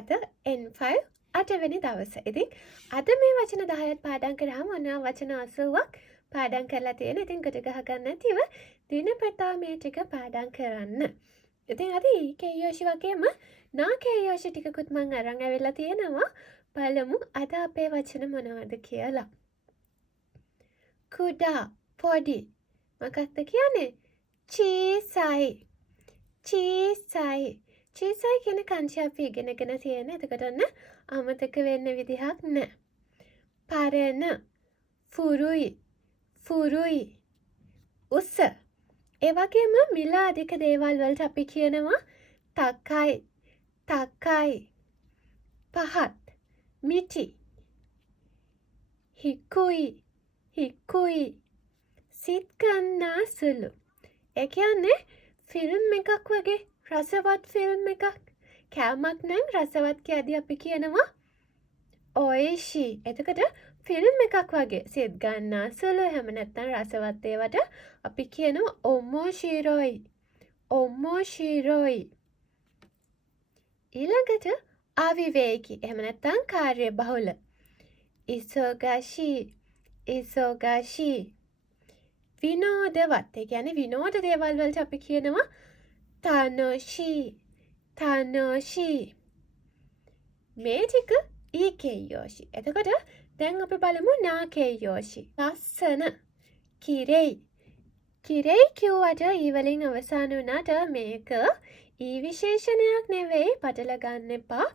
අද N5 8වෙනි දවස. ඉතින් අද මේ වචන 10ක් පාඩම් කරාම මොනවා වචන 80ක් පාඩම් කරලා තියෙන. ඉතින් කොට ගහ ගන්න නැතිව දිනපතා මේ ටික පාඩම් කරන්න. ඉතින් අද කේයෝෂි වගේම නා කේයෝෂි ටිකකුත් මම අරන් ඇවිල්ලා තියෙනවා. බලමු අද අපේ වචන මොනවද කියලා. කුඩා පොඩි මොකක්ද කියන්නේ? චීසයි චීසයි චීසයි කියන කංචි අපි ඉගෙනගෙන තියෙන. එතකොට ඔන්න අමතක වෙන්න විදිහක් නැහැ. පරණ ෆුරුයි ෆුරුයි උස. ඒ වගේම මිල අධික දේවල් වලට අපි කියනවා තකයි තකයි. පහත් මිටි හිකුයි හිකුයි. සිත් ගන්නා සුළු. ඒ කියන්නේ ෆිල්ම් එකක් වගේ රසවත් ෆිල්ම් එකක්. කෑමක් නම් රසවත් කියදී අපි කියනවා ඔයිෂි. එතකොට ෆිල්ම් එකක් වගේ සිත් ගන්නා සුළු එහෙම නැත්නම් රසවත් ඒවට අපි කියනවා ඔමෝෂිරොයි ඔමෝෂිරොයි. ඊළඟට අවිවේකී එහෙම නැත්නම් කාර්යබහුල. ඉසෝගාෂි ඉසෝගාෂි. විනෝදවත්. ඒ කියන්නේ විනෝද දේවල් වලට අපි කියනවා තනෝෂි තනෝෂි. මේ ටික ඊකේයෝෂි. එතකොට දැන් අපි බලමු නාකේයෝෂි. ලස්සන කිරෙයි. කිරෙයි කියුවට ඊ වලින් අවසන් වුණාට මේක ඊ විශේෂණයක් නෙවෙයි. පටල ගන්න එපා.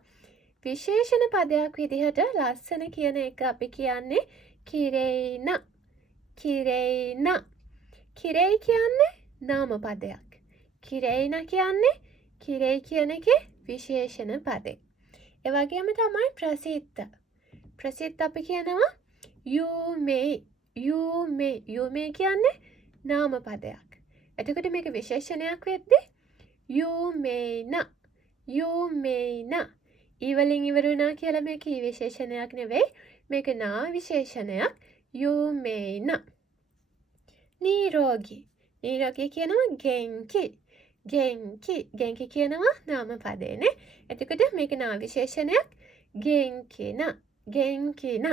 විශේෂණ පදයක් විදිහට ලස්සන කියන එක අපි කියන්නේ කිරේන කිරේන. කිරෙයි කියන්නේ නාම පදයක්. කිරේන කියන්නේ කිරෙයි කියන එකේ විශේෂණ පදේ. ඒ වගේම තමයි ප්‍රසිද්ධ. ප්‍රසිද්ධ අපි කියනවා යුමේ යුමේ. යුමේ කියන්නේ නාම පදයක්. එතකොට මේක විශේෂණයක් වෙද්දී යුමේන යුමේන. ඊ වලින් ඉවර වුණා කියලා මේක ඊ විශේෂණයක් නෙවෙයි. මේක නා විශේෂණයක්. යුමේන. නිරෝගී. නිරෝගී කියනවා ගෙන්කි ගෙන්කි. ගෙන්කි කියනවා නාම පදේනේ. එතකොට මේක නා විශේෂණයක් ගෙන්කින ගෙන්කින.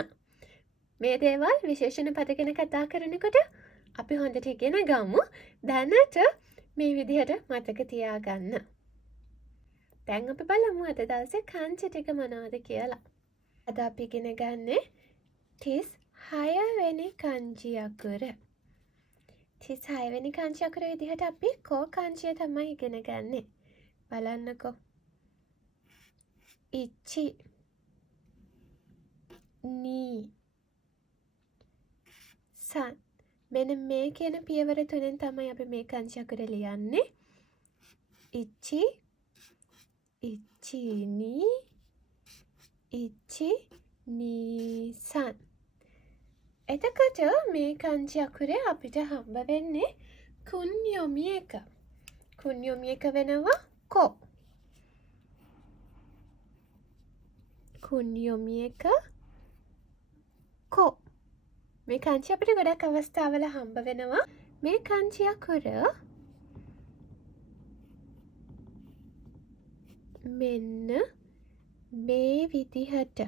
මේ දේවල් විශේෂණ පද ගැන කතා කරනකොට අපි හොඳට ඉගෙන ගමු. දැනට මේ විදිහට මතක තියාගන්න. දැන් අපි බලමු අද දවසේ කංචි ටික මොනවද කියලා. අද අපි ඉගෙන ගන්නේ 36 වෙනි කංචි අකුර. 36 වෙනි කංචි අකුර විදිහට අපි කෝ කංචිය තමයි ඉගෙන ගන්නේ. බලන්නකෝ. ඉච්චි නී සන්. මෙන්න මේ කියන පියවර තුනෙන් තමයි අපි මේ කංචි අකුර ලියන්නේ. ඉච්චි ඉච්චි නී ඉච්චි නී සන්. එතකොට මේ කංචි අකුරේ අපිට හම්බ වෙන්නේ කුන්යොමි එක. කුන්යොමි එක වෙනවා කො. කුන්යොමි එක කො. මේ කංචි අපිට ගොඩක් අවස්ථාවල හම්බ වෙනවා. මේ කංචි අකුර මෙන්න මේ විදිහට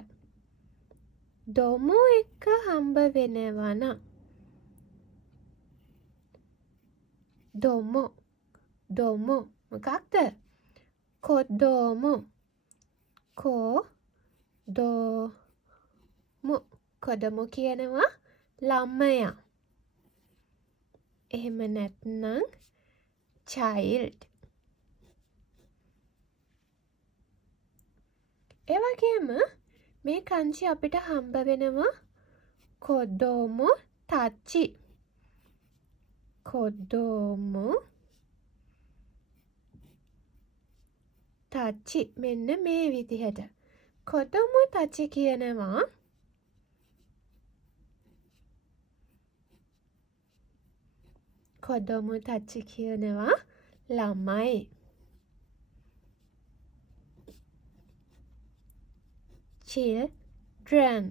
දොමු එක හම්බ වෙනවා නම් දොමු දොමු මොකක්ද? කොදොමු කොදොමු. කොදොමු කියනවා ළමයා. එහෙම නැත්නම් child. ඒ වගේම මේ කංචි අපිට හම්බ වෙනවා කොදොමු තච්චි. කොදොමු තච්චි. මෙන්න මේ විදිහට කොදොමු තච්චි කියනවා කොදොමු තච්චි කියනවා ළමයි. children.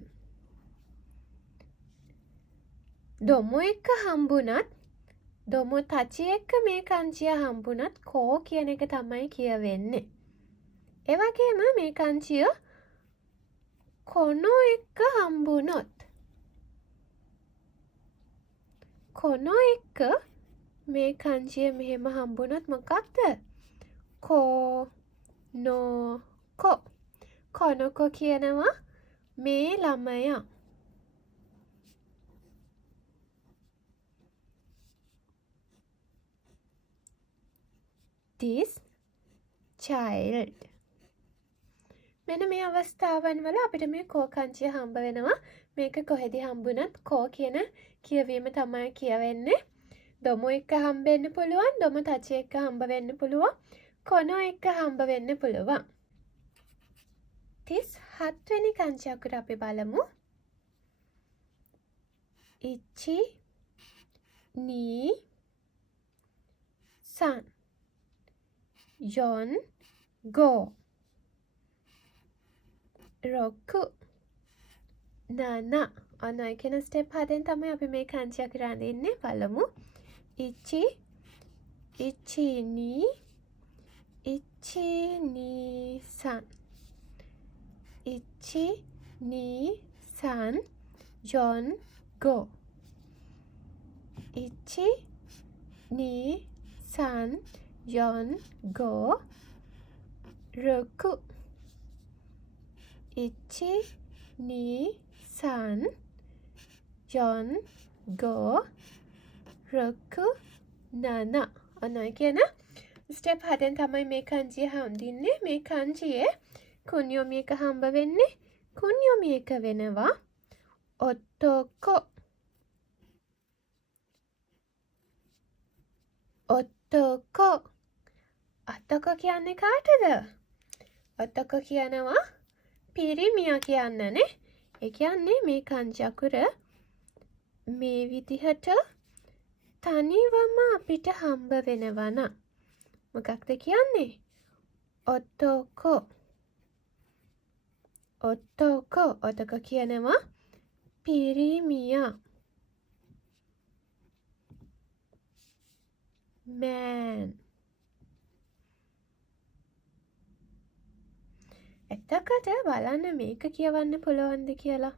දොමු එක්ක හම්බුනත් දොමු තචි එක්ක මේ කංචිය හම්බුනත් කෝ කියන එක තමයි කියවෙන්නේ. ඒ වගේම මේ කංචිය කොනෝ එක්ක හම්බුනොත් කොනෝ එක්ක මේ කංචිය මෙහෙම හම්බුනොත් මොකක්ද? කෝ නෝ කො. කොනොකො කියනවා මේ ළමයා. this child. මෙන්න මේ අවස්ථාවන් වල අපිට මේ කෝ කංචිය හම්බ වෙනවා. මේක කොහෙද හම්බුනත් කෝ කියන කියවීම තමයි කියවෙන්නේ. දොමු එක්ක හම්බ වෙන්න පුළුවන්, දොමු තච එක්ක හම්බ වෙන්න පුළුවන්, කොනෝ එක්ක හම්බ වෙන්න පුළුවන්. 37 වෙනි කංචි අකුර අපි බලමු. ඉචි නී සන් යොන් ගෝ රොක්කු නන. ඔන්න ඔය කියන ස්ටෙප් හතෙන් තමයි අපි මේ කංචි අකුර අඳින්නේ. බලමු. ඉචි ඉචිනී ඉචිනී සන් ඉචි නී සන් යොන් ගෝ ඉචි නී සන් යොන් ගෝ රොක්කු ඉචි නී සන් යොන් ගෝ රොක්කු නන. ඔන්න ඔය කියන ස්ටෙප් හතෙන් තමයි මේ කංචිය හඳින්නේ. මේ කංචියේ කුණ්‍යොමි එක හම්බ වෙන්නේ. කුණ්‍යොමි එක වෙනවා ඔත්තෝකෝ. ඔත්තෝකෝ. ඔත්තෝකෝ කියන්නේ කාටද? ඔත්තෝකෝ කියනවා පිරිමියා කියන්නනේ. ඒ කියන්නේ මේ කංචි අකුර මේ විදිහට තනිවම අපිට හම්බ වෙනවා නම් මොකක්ද කියන්නේ? ඔත්තෝකෝ. ඔත්තෝකෝ. ඔත්තෝකෝ කියනවා පිරිමියා. man. එතකොට බලන්න මේක කියවන්න පුළුවන්ද කියලා.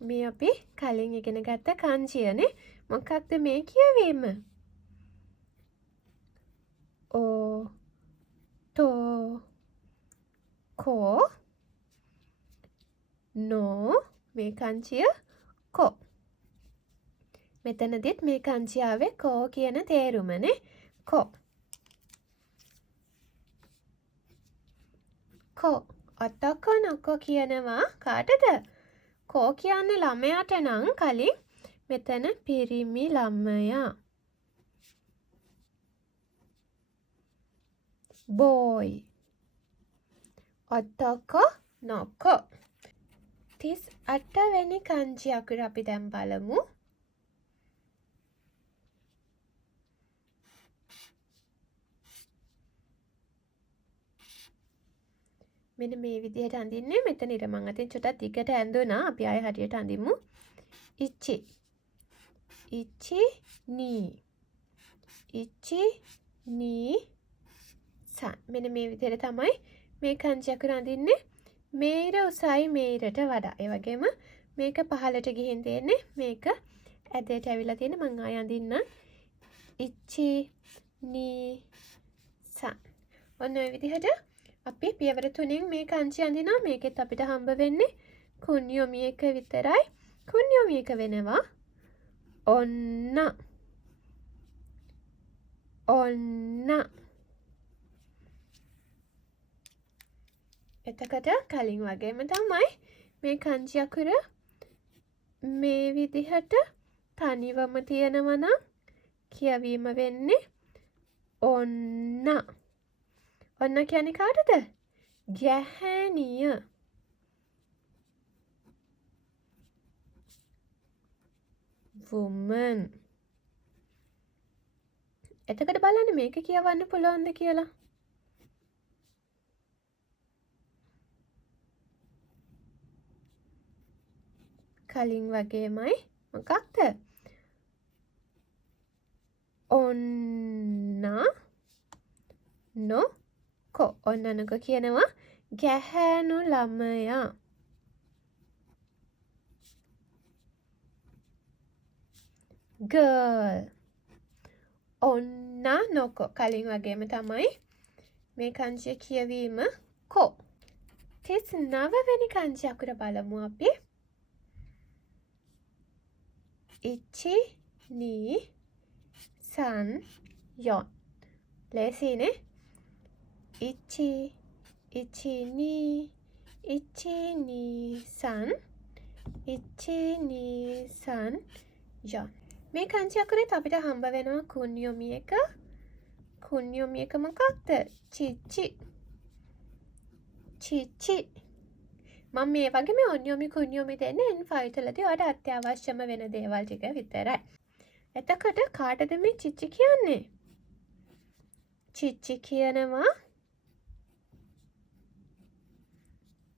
මේ අපි කලින් ඉගෙන ගත්ත කංචියනේ. මොකක්ද මේ කියවීම? ඕ තෝ කෝ නෝ. මේ කංචිය කො. මෙතනදිත් මේ කංචිය ආවේ කෝ කියන තේරුමනේ. කො කො. ඔත්තොක්කෝ නොක්කෝ කියනවා කාටද? කෝ කියන්නේ ළමයාට නම් කලින් මෙතන පිරිමි ළමයා. boy. ඔත්තොක්කෝ නොක්කෝ. 38 වෙනි කංචි අකුර අපි දැන් බලමු. මෙන්න මේ විදිහට අඳින්නේ. මෙතන ඉර මං අතින් චුට්ටක් දිගට ඇඳුනා. අපි ආයෙ හරියට අඳිමු. ඉචි ඉචි නී ඉචි නී සන්. මෙන්න මේ විදිහට තමයි මේ කංචි අකුර අඳින්නේ. මේර උසයි මේරට වඩා. ඒ වගේම මේක පහළට ගිහින් තියෙන්නේ. මේක ඇදට ඇවිල්ලා තියෙන්නේ. මං ආයෙ අඳින්න. ඉචි නී සන්. ඔන්න ඔය විදිහට අපි පියවර 3න් මේ කංචි අඳිනවා. මේකෙත් අපිට හම්බ වෙන්නේ කුණ්‍යොමි එක විතරයි. කුණ්‍යොමි එක වෙනවා ඔන්න. ඔන්න. එතකොට කලින් වගේම තමයි මේ කංචි අකුර මේ විදිහට තනිවම තියෙනවා නම් කියවීම වෙන්නේ ඔන්න. ඔන්න කියන්නේ කාටද? ගැහැණිය. woman. එතකොට බලන්න මේක කියවන්න පුළුවන්ද කියලා. කලින් වගේමයි. මොකක්ද? ඔන්න නොකො. ඔන්න නොකො කියනවා ගැහැණු ළමයා. girl. ඔන්න නොකො. කලින් වගේම තමයි මේ කංචය කියවීම කො. 39 වෙනි කංචය අකුර බලමු අපි. ඉචි නී සන් යොන්. ලේසියිනේ. ඉචි නී සන් යොන්. මේ කංචි අකුරෙත් අපිට හම්බ වෙනවා කුණ්‍යොමි එක. කුණ්‍යොමි එක මොකක්ද? චිචි. මම මේ වගේ මේ ඔන්යොමි කුණ්‍යොමි දෙන්නේ N5 තුලදී ඔයාලට අත්‍යවශ්‍යම වෙන දේවල් ටික විතරයි. එතකොට කාටද මේ චිචි කියන්නේ? චිචි කියනවා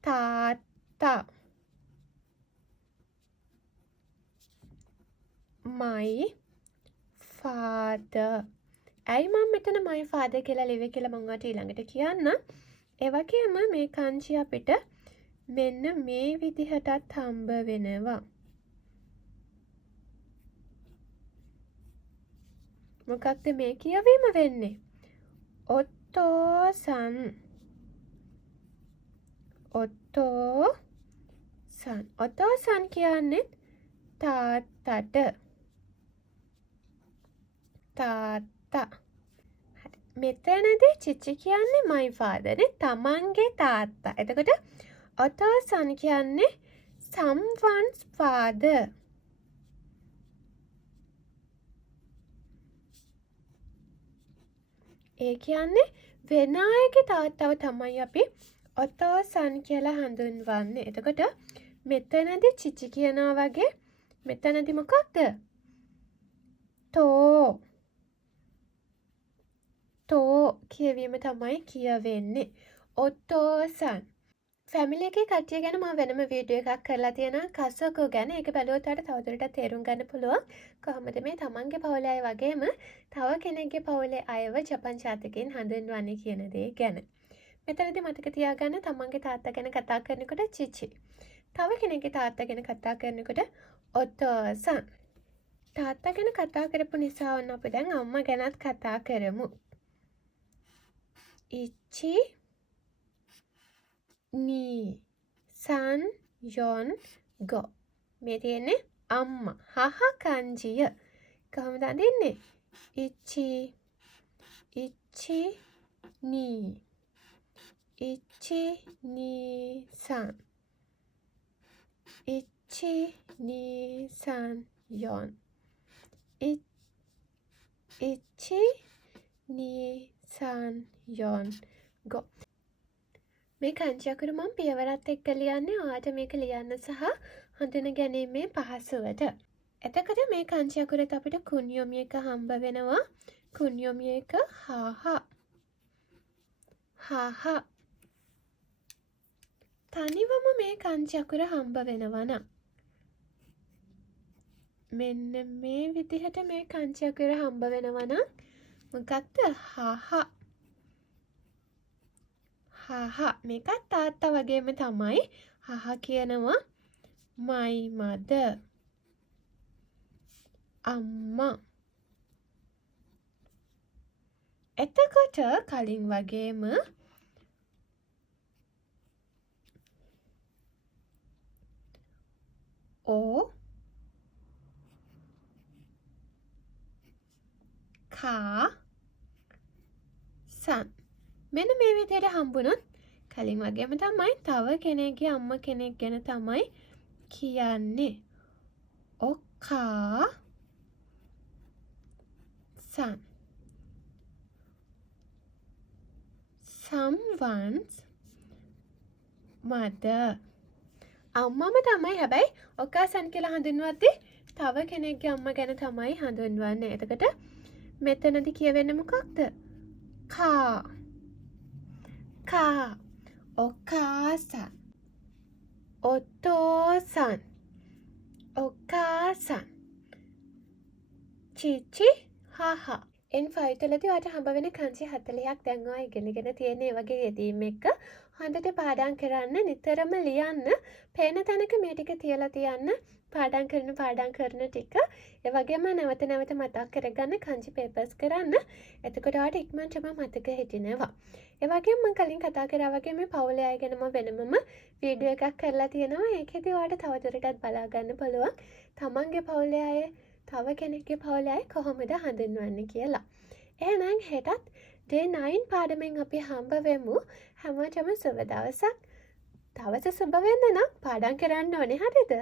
තාත්තා. my father. ඇයි මම මෙතන my father කියලා ලිව්වේ කියලා මම ඔයාලට ඊළඟට කියන්න. ඒ වගේම මේ කංචි අපිට මෙන්න මේ විදිහටත් හම්බ වෙනවා. මොකක්ද මේ කියවීම වෙන්නේ? ඔත්තෝසන්. ඔත්තෝසන් කියන්නේ තාත්තට. තාත්තා. මෙතනදී චිචි කියන්නේ my father නේ, තමන්ගේ තාත්තා. එතකොට ඔතෝසන් කියන්නේ someone's father. ඒ කියන්නේ වෙන අයගේ තාත්තව තමයි අපි ඔතෝසන් කියලා හඳුන්වන්නේ. එතකොට මෙතනදී චිචි කියනවා වගේ මෙතනදී මොකක්ද? තෝ කියවීම තමයි කියවෙන්නේ. ඔතෝසන්. ෆැමිලි එකේ කට්ටිය ගැන මම වෙනම වීඩියෝ එකක් කරලා තියෙනවා කසකෝ ගැන. ඒක බැලුවොත් ඔයාලට තවදුරටත් තේරුම් ගන්න පුළුවන් කොහොමද මේ තමන්ගේ පවුලේ අය වගේම තව කෙනෙක්ගේ පවුලේ අයව ජපන් ජාතිකයන් හඳුන්වන්නේ කියන දේ ගැන. මෙතනදී මතක තියාගන්න තමන්ගේ තාත්තා ගැන කතා කරනකොට චිචි. තව කෙනෙක්ගේ තාත්තා ගැන කතා කරනකොට ඔතෝසන්. තාත්තා ගැන කතා කරපු නිසා වන්න අපි දැන් අම්මා ගැනත් කතා කරමු. ඉචි නී සන් යොන් ගො. මේ තියෙන්නේ අම්මා. හහ කංජිය. කොහොමද අඳින්නේ? ඉචි නී සන්. ඉචි නී සන් යොන්. ඉචි නී සන් යොන් ගො. මේ කංචි අකුර මම පියවරත් එක්ක ලියන්නේ ඔයාට මේක ලියන්න සහ හඳුන ගැනීමේ පහසුවට. එතකොට මේ කංචි අකුරෙත් අපිට කුණ්‍යොමි එක හම්බ වෙනවා. කුණ්‍යොමි එක හහ. තනිවම මේ කංචි අකුර හම්බ වෙනවා නම් මෙන්න මේ විදිහට මේ කංචි අකුර හම්බ වෙනවා නම් මොකක්ද? හහ. මේකත් තාත්තා වගේම තමයි. හහ කියනවා my mother. අම්මා. එතකොට කලින් වගේම සන්. මෙන්න මේ විදිහට හම්බුනොත් කලින් වගේම තමයි තව කෙනෙක්ගේ අම්මා කෙනෙක් ගැන තමයි කියන්නේ. ඔකා සන්. someone's mother. අම්මම තමයි. හැබැයි ඔකාසන් කියලා හඳුන්වද්දී තව කෙනෙක්ගේ අම්මා ගැන තමයි හඳුන්වන්නේ. එතකොට මෙතනදි කියවෙන්නේ මොකක්ද? ඔකාසන්. ඔතෝසන්. ඔකාසන්. චිචි හා N5 තුලදී ඔයාලට හම්බ වෙන kanji 40ක් දැන් ඔයා ඉගෙනගෙන තියෙන ඒ වගේ යෙදීම් එක්ක හොඳට පාඩම් කරන්න නිතරම ලියන්න පේන තැනක මේ ටික තියලා තියන්න පාඩම් කරන ටික ඒ වගේම නැවත නැවත මතක් කරගන්න kanji papers කරන්න එතකොට ඔයාලට ඉක්මනටම මතක හිටිනවා ඒ වගේම මම කලින් කතා කරා වගේ මේ පවුලේ අය ගැනම වෙනමම වීඩියෝ එකක් කරලා තියෙනවා ඒකෙදි ඔයාලට තවදුරටත් බලා ගන්න පුළුවන් තමන්ගේ පවුලේ අය තව කෙනෙක්ගේ පවුලේ අය කොහොමද හඳුන්වන්නේ කියලා. එහෙනම් හෙටත් day 9 පාඩමෙන් අපි හම්බ වෙමු. හැමෝටම සුබ දවසක්. දවස සුබ වෙන්න නම් පාඩම් කරන්න ඕනේ හරිද?